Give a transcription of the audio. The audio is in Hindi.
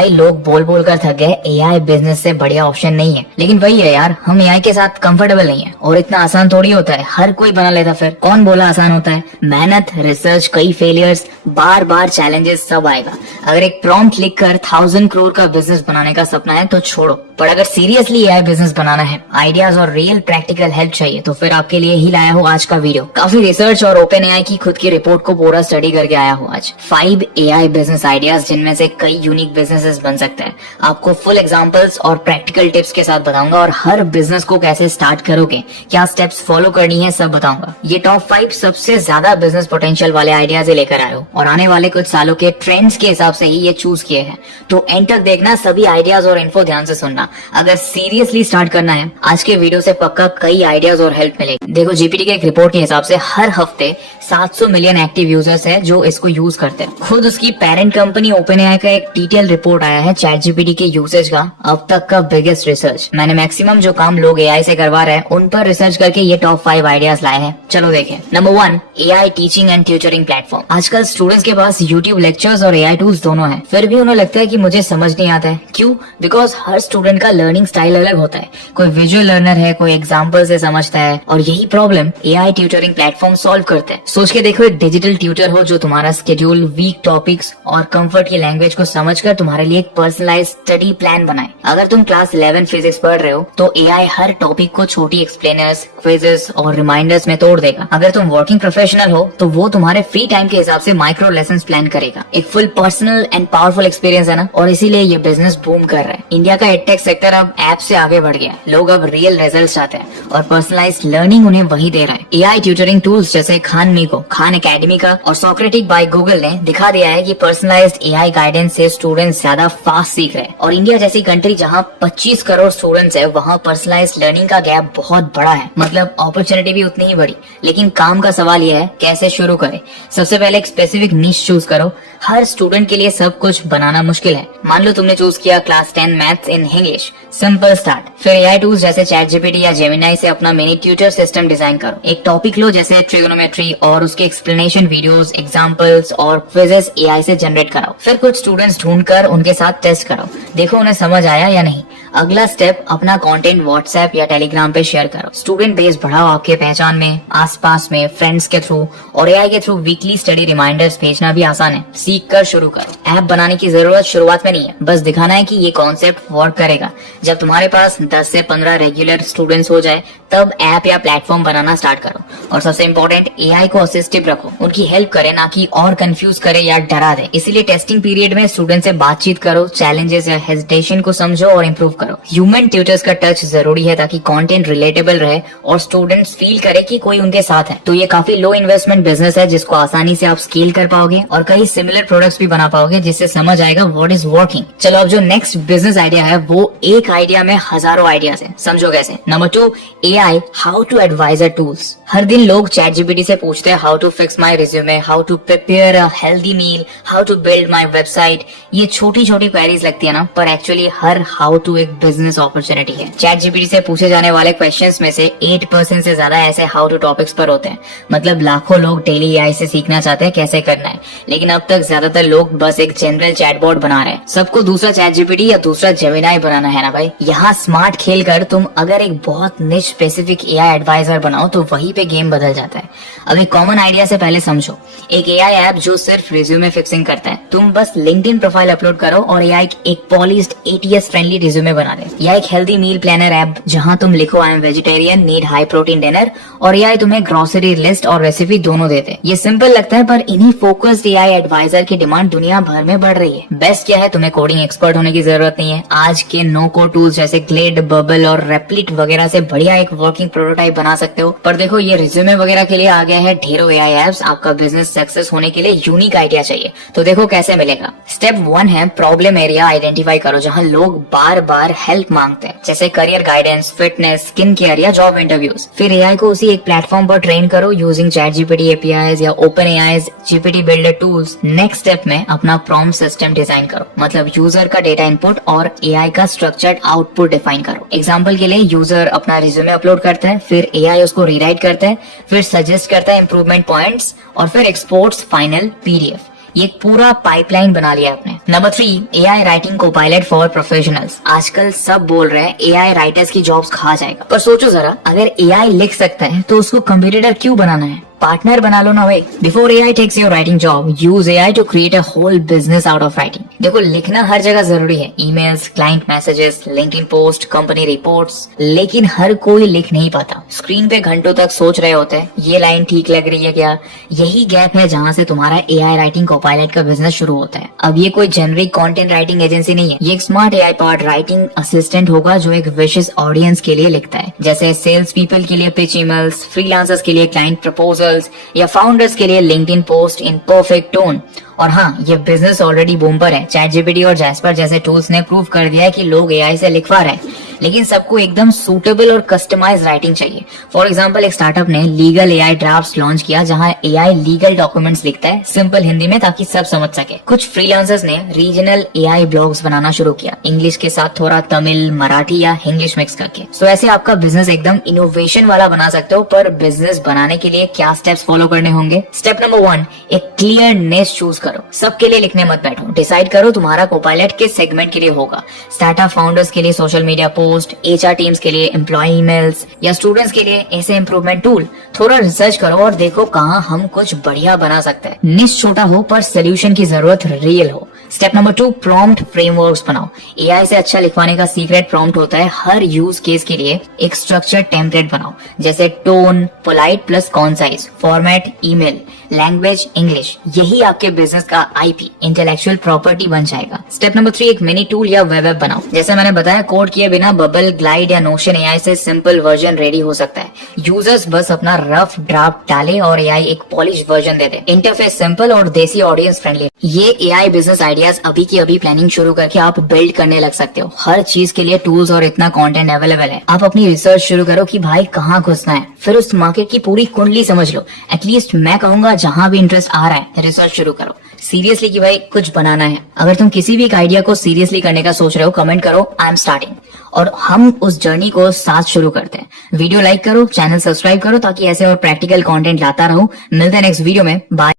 भाई लोग बोल बोल कर थक गए एआई बिजनेस से बढ़िया ऑप्शन नहीं है, लेकिन वही है यार, हम एआई के साथ कंफर्टेबल नहीं है और इतना आसान थोड़ी होता है, हर कोई बना लेता। फिर कौन बोला आसान होता है? मेहनत, रिसर्च, कई फेलियर्स, बार बार चैलेंजेस, सब आएगा। अगर एक प्रॉम्प्ट लिख कर 1000 करोड़ का बिजनेस बनाने का सपना है तो छोड़ो, पर अगर सीरियसली एआई बिजनेस बनाना है, आइडियाज और रियल प्रैक्टिकल हेल्प चाहिए, तो फिर आपके लिए ही लाया हूँ आज का वीडियो। काफी रिसर्च और ओपन एआई की खुद की रिपोर्ट को पूरा स्टडी करके आया हूँ आज। 5 एआई बिजनेस आइडियाज जिनमें से कई यूनिक बिजनेसेस बन सकते हैं। आपको फुल एग्जांपल्स और प्रैक्टिकल टिप्स के साथ बताऊंगा और हर बिजनेस को कैसे स्टार्ट करोगे, क्या स्टेप्स फॉलो करनी है, सब बताऊंगा। ये टॉप 5 सबसे ज्यादा बिजनेस पोटेंशियल वाले आइडियाज लेकर आए हो और आने वाले कुछ सालों के ट्रेंड्स के हिसाब से ही ये चूज किए हैं। तो एंड तक देखना, सभी आइडियाज और इन्फो ध्यान से सुनना। अगर सीरियसली स्टार्ट करना है, आज के वीडियो से पक्का कई आइडियाज और हेल्प मिलेगी। देखो, जीपीटी के एक रिपोर्ट के हिसाब से हर हफ्ते 700 मिलियन एक्टिव यूजर्स है जो इसको यूज करते हैं। खुद उसकी पेरेंट कंपनी ओपनएआई का एक डिटेल रिपोर्ट आया है चैट जीपीटी के यूसेज का अब तक का बिगेस्ट रिसर्च। मैंने मैक्सिमम जो काम लोग एआई से करवा रहे हैं उन पर रिसर्च करके ये टॉप 5 आइडियाज लाए हैं। चलो देखें। Number 1, AI teaching and tutoring platform. आजकल स्टूडेंट्स के पास यूट्यूब लेक्चर्स और एआई टूल्स दोनों हैं, फिर भी उन्हें लगता है कि मुझे समझ नहीं आता है। क्यों? बिकॉज हर स्टूडेंट का लर्निंग स्टाइल अलग होता है। कोई विजुअल लर्नर है, कोई एग्जाम्पल से समझता है, और यही problem AI tutoring platform solve करते हैं। सोच के देखो, एक डिजिटल ट्यूटर हो जो तुम्हारा स्केड्यूल, वीक टॉपिक्स और कंफर्ट की लैंग्वेज को समझकर तुम्हारे लिए एक पर्सनलाइज्ड स्टडी प्लान बनाए। अगर तुम क्लास 11 फिजिक्स पढ़ रहे हो तो एआई हर टॉपिक को छोटी एक्सप्लेनर्स, क्विजेस और रिमाइंडर्स में तोड़ देगा। अगर तुम वर्किंग प्रोफेशनल हो तो वो तुम्हारे फ्री टाइम के हिसाब से माइक्रो लेसन्स प्लान करेगा। एक full personal and powerful experience है ना, और इसीलिए ये बिजनेस बूम कर रहा है। इंडिया का एडटेक सेक्टर अब ऐप से आगे बढ़ गया। लोग अब रियल रिजल्ट चाहते हैं और पर्सनलाइज्ड लर्निंग उन्हें वही दे रहा है। एआई ट्यूटरिंग टूल्स जैसे खान मीको, खान एकेडमी का और सॉक्रेटिक बाय गूगल ने दिखा दिया है कि पर्सनलाइज्ड एआई गाइडेंस से स्टूडेंट्स ज्यादा फास्ट सीख रहे हैं। और इंडिया जैसी कंट्री जहां 25 करोड़ स्टूडेंट्स है, वहां पर्सनलाइज्ड लर्निंग का गैप बहुत बड़ा है। मतलब अपॉर्चुनिटी भी उतनी ही बड़ी, लेकिन काम का सवाल यह है कैसे शुरू करें। सबसे पहले एक स्पेसिफिक निश चूज करो। हर स्टूडेंट के लिए सब कुछ बनाना मुश्किल है। मान लो तुमने चूज किया class 10 maths in English, simple start. फिर एआई टूल्स जैसे चैट जीपीटी या जेमिनाई से अपना मिनी ट्यूटर सिस्टम डिजाइन करो। एक टॉपिक लो जैसे ट्रिगोनोमेट्री और उसके एक्सप्लेनेशन वीडियोस, एग्जांपल्स और क्विजेस एआई से जनरेट कराओ। फिर कुछ स्टूडेंट्स ढूंढकर उनके साथ टेस्ट कराओ, देखो उन्हें समझ आया या नहीं। अगला स्टेप, अपना कंटेंट व्हाट्सएप या टेलीग्राम पे शेयर करो। स्टूडेंट बेस बढ़ाओ आपके पहचान में, आसपास में, फ्रेंड्स के थ्रू और एआई के थ्रू वीकली स्टडी रिमाइंडर्स भेजना भी आसान है। सीख कर शुरू करो। ऐप बनाने की जरूरत शुरुआत में नहीं है, बस दिखाना है कि ये कॉन्सेप्ट वर्क करेगा। जब तुम्हारे पास 10 से 15 रेगुलर स्टूडेंट्स हो जाए तब ऐप या प्लेटफॉर्म बनाना स्टार्ट करो। और सबसे इम्पोर्टेंट, एआई को असिस्टिव रखो, उनकी हेल्प करे, ना कि और कंफ्यूज करे या डरा दे। इसीलिए टेस्टिंग पीरियड में स्टूडेंट से बातचीत करो, चैलेंजेस या हेजिटेशन को समझो और इम्प्रूव करो। ह्यूमन ट्यूटर्स का टच जरूरी है ताकि कंटेंट रिलेटेबल रहे और स्टूडेंट्स फील करे कि कोई उनके साथ है। तो ये काफी लो इन्वेस्टमेंट बिजनेस है जिसको आसानी से आप स्केल कर पाओगे और कई सिमिलर प्रोडक्ट्स भी बना पाओगे जिससे समझ आएगा व्हाट इज वर्किंग। चलो, अब जो नेक्स्ट बिजनेस आइडिया है वो एक आइडिया में हजारों आइडियाज है, समझो कैसे। Number 2, AI how to adviser tools. हर दिन लोग चैट जीपीटी से पूछते हैं how to fix my resume, how to prepare a healthy meal, how to build my website. ये छोटी छोटी क्वेरीज लगती है ना, पर एक्चुअली हर हाउ टू एक बिजनेस अपॉर्चुनिटी है। चैट जीपीटी से पूछे जाने वाले क्वेश्चंस में से 8% से ज्यादा ऐसे हाउ टू टॉपिक्स पर होते हैं। मतलब लाखों लोग डेली एआई से सीखना चाहते हैं कैसे करना है, लेकिन अब तक ज्यादातर लोग बस एक जनरल चैटबॉट बना रहे हैं। सबको दूसरा चैट जीपीटी या दूसरा जेमिनाई बनाना है ना भाई। यहाँ स्मार्ट खेल कर तुम अगर एक बहुत निश स्पेसिफिक एआई एडवाइजर बनाओ तो वहीं पे गेम बदल जाता है। अब एक कॉमन आइडिया से पहले समझो। एक एआई ऐप जो सिर्फ रिज्यूमे फिक्सिंग करता है। तुम बस लिंक्डइन प्रोफाइल अपलोड करो और एआई एक पॉलिश्ड एटीएस फ्रेंडली रिज्यूमे बना दे। या एक हेल्दी मील प्लानर ऐप जहां तुम लिखो I am vegetarian, need high protein dinner, और एआई तुम्हें ग्रोसरी लिस्ट और रेसिपी दोनों देते। ये सिंपल लगता है पर इन्हीं फोकस्ड एआई एडवाइजर की डिमांड दुनिया भर में बढ़ रही है। बेस्ट क्या है, तुम्हें कोडिंग एक्सपर्ट होने की जरूरत नहीं है। आज के नो कोड टूल्स जैसे ग्लेड, बबल और रेप्लिट वगैरह से बढ़िया एक वर्किंग प्रोटोटाइप बना सकते हो। पर देखो, ये रिज्यूमे वगैरह के लिए आ गया है ढेरों एआई एप्स। आपका बिजनेस सक्सेस होने के लिए यूनिक आइडिया चाहिए, तो देखो कैसे मिलेगा। स्टेप 1 है प्रॉब्लम एरिया आइडेंटिफाई करो जहां लोग बार बार हेल्प मांगते हैं, जैसे career guidance, fitness, skin care या जॉब इंटरव्यूज। फिर एआई को उसी एक प्लेटफॉर्म पर ट्रेन करो यूजिंग चैट जीपीटी एपीआईज या open AIs GPT builder tools. Next step में अपना प्रॉम्प्ट सिस्टम डिजाइन करो, मतलब यूजर का डेटा इनपुट और एआई का स्ट्रक्चर्ड आउटपुट डिफाइन करो। एग्जांपल के लिए यूजर अपना रिज्यूमे अपलोड करता है, फिर एआई उसको रीराइट करता है, फिर सजेस्ट करता है इंप्रूवमेंट पॉइंट्स और फिर एक्सपोर्ट्स फाइनल पीडीएफ। ये एक पूरा पाइपलाइन बना लिया आपने। Number 3, AI writing Copilot for professionals. आजकल सब बोल रहे हैं AI राइटर्स की जॉब्स खा जाएगा, पर सोचो जरा, अगर AI लिख सकता है तो उसको कंप्यूटर क्यों बनाना है? पार्टनर बना लो ना भाई। Before AI takes your writing job, use AI to create a whole business out of writing. देखो, लिखना हर जगह जरूरी है, emails, client messages, LinkedIn post, company reports, लेकिन हर कोई लिख नहीं पाता। स्क्रीन पे घंटों तक सोच रहे होते हैं ये लाइन ठीक लग रही है क्या। यही गैप है जहाँ से तुम्हारा AI राइटिंग कोपायलट का बिजनेस शुरू होता है। अब ये कोई जेनरिक कंटेंट राइटिंग एजेंसी नहीं है, ये एक smart AI powered writing assistant होगा जो एक विशेष ऑडियंस के लिए लिखता है, जैसे सेल्स पीपल के लिए पिच ईमेल्स, फ्रीलांसर्स के लिए क्लाइंट प्रपोजल या फाउंडर्स के लिए LinkedIn post in perfect tone. और हाँ, ये बिजनेस ऑलरेडी बूम पर है। ChatGPT और जैस्पर जैसे टूल्स ने प्रूव कर दिया है कि लोग AI से लिखवा रहे हैं, लेकिन सबको एकदम सूटेबल और कस्टमाइज राइटिंग चाहिए। फॉर एग्जांपल, एक स्टार्टअप ने लीगल AI ड्राफ्ट्स लॉन्च किया जहां AI लीगल डॉक्यूमेंट्स लिखता है सिंपल हिंदी में ताकि सब समझ सके। कुछ फ्रीलांसर्स ने रीजनल AI ब्लॉग्स बनाना शुरू किया, इंग्लिश के साथ थोड़ा तमिल, मराठी या इंग्लिश मिक्स करके। सो ऐसे आपका बिजनेस एकदम इनोवेशन वाला बना सकते हो। पर बिजनेस बनाने के लिए क्या स्टेप्स फॉलो करने होंगे? स्टेप नंबर 1, एक क्लियर निश चूज करो। सबके लिए लिखने मत बैठो, डिसाइड करो तुम्हारा कोपायलट किस सेगमेंट के लिए होगा। स्टार्टअप फाउंडर्स के लिए social media post, HR teams के लिए एम्प्लॉय ईमेल्स या स्टूडेंट्स के लिए ऐसे इम्प्रूवमेंट टूल। थोड़ा रिसर्च करो और देखो कहाँ हम कुछ बढ़िया बना सकते हैं। निश छोटा हो पर सोल्यूशन की जरूरत रियल हो। स्टेप नंबर 2, प्रॉम्प्ट फ्रेमवर्क्स बनाओ। AI से अच्छा लिखवाने का सीक्रेट प्रॉम्प्ट होता है हर यूज केस के लिए एक स्ट्रक्चर टेम्पलेट बनाओ, जैसे tone polite plus concise, format email, language English. यही आपके बिजनेस का IP इंटेलेक्चुअल प्रॉपर्टी बन जाएगा। स्टेप नंबर 3, एक मिनी टूल या वेब ऐप बनाओ। जैसे मैंने बताया, कोड किए बिना बबल, ग्लाइड या नोशन AI से सिंपल वर्जन रेडी हो सकता है। यूजर्स बस अपना रफ ड्राफ्ट डाले और AI एक पॉलिश वर्जन दे दे। इंटरफेस सिंपल और देसी ऑडियंस फ्रेंडली। ये AI बिजनेस आइडियाज अभी की अभी प्लानिंग शुरू करके आप बिल्ड करने लग सकते हो। हर चीज के लिए टूल्स और इतना कंटेंट अवेलेबल है। आप अपनी रिसर्च शुरू करो कि भाई कहाँ घुसना है, फिर उस मार्केट की पूरी कुंडली समझ लो। एटलीस्ट मैं कहूंगा जहां भी इंटरेस्ट आ रहा है रिसर्च शुरू करो सीरियसली कि भाई कुछ बनाना है। अगर तुम किसी भी एक आइडिया को सीरियसली करने का सोच रहे हो, कमेंट करो आई एम स्टार्टिंग, और हम उस जर्नी को साथ शुरू करते हैं। वीडियो लाइक करो, चैनल सब्सक्राइब करो ताकि ऐसे और प्रैक्टिकल कंटेंट लाता रहूं। मिलते हैं नेक्स्ट वीडियो में। बाय।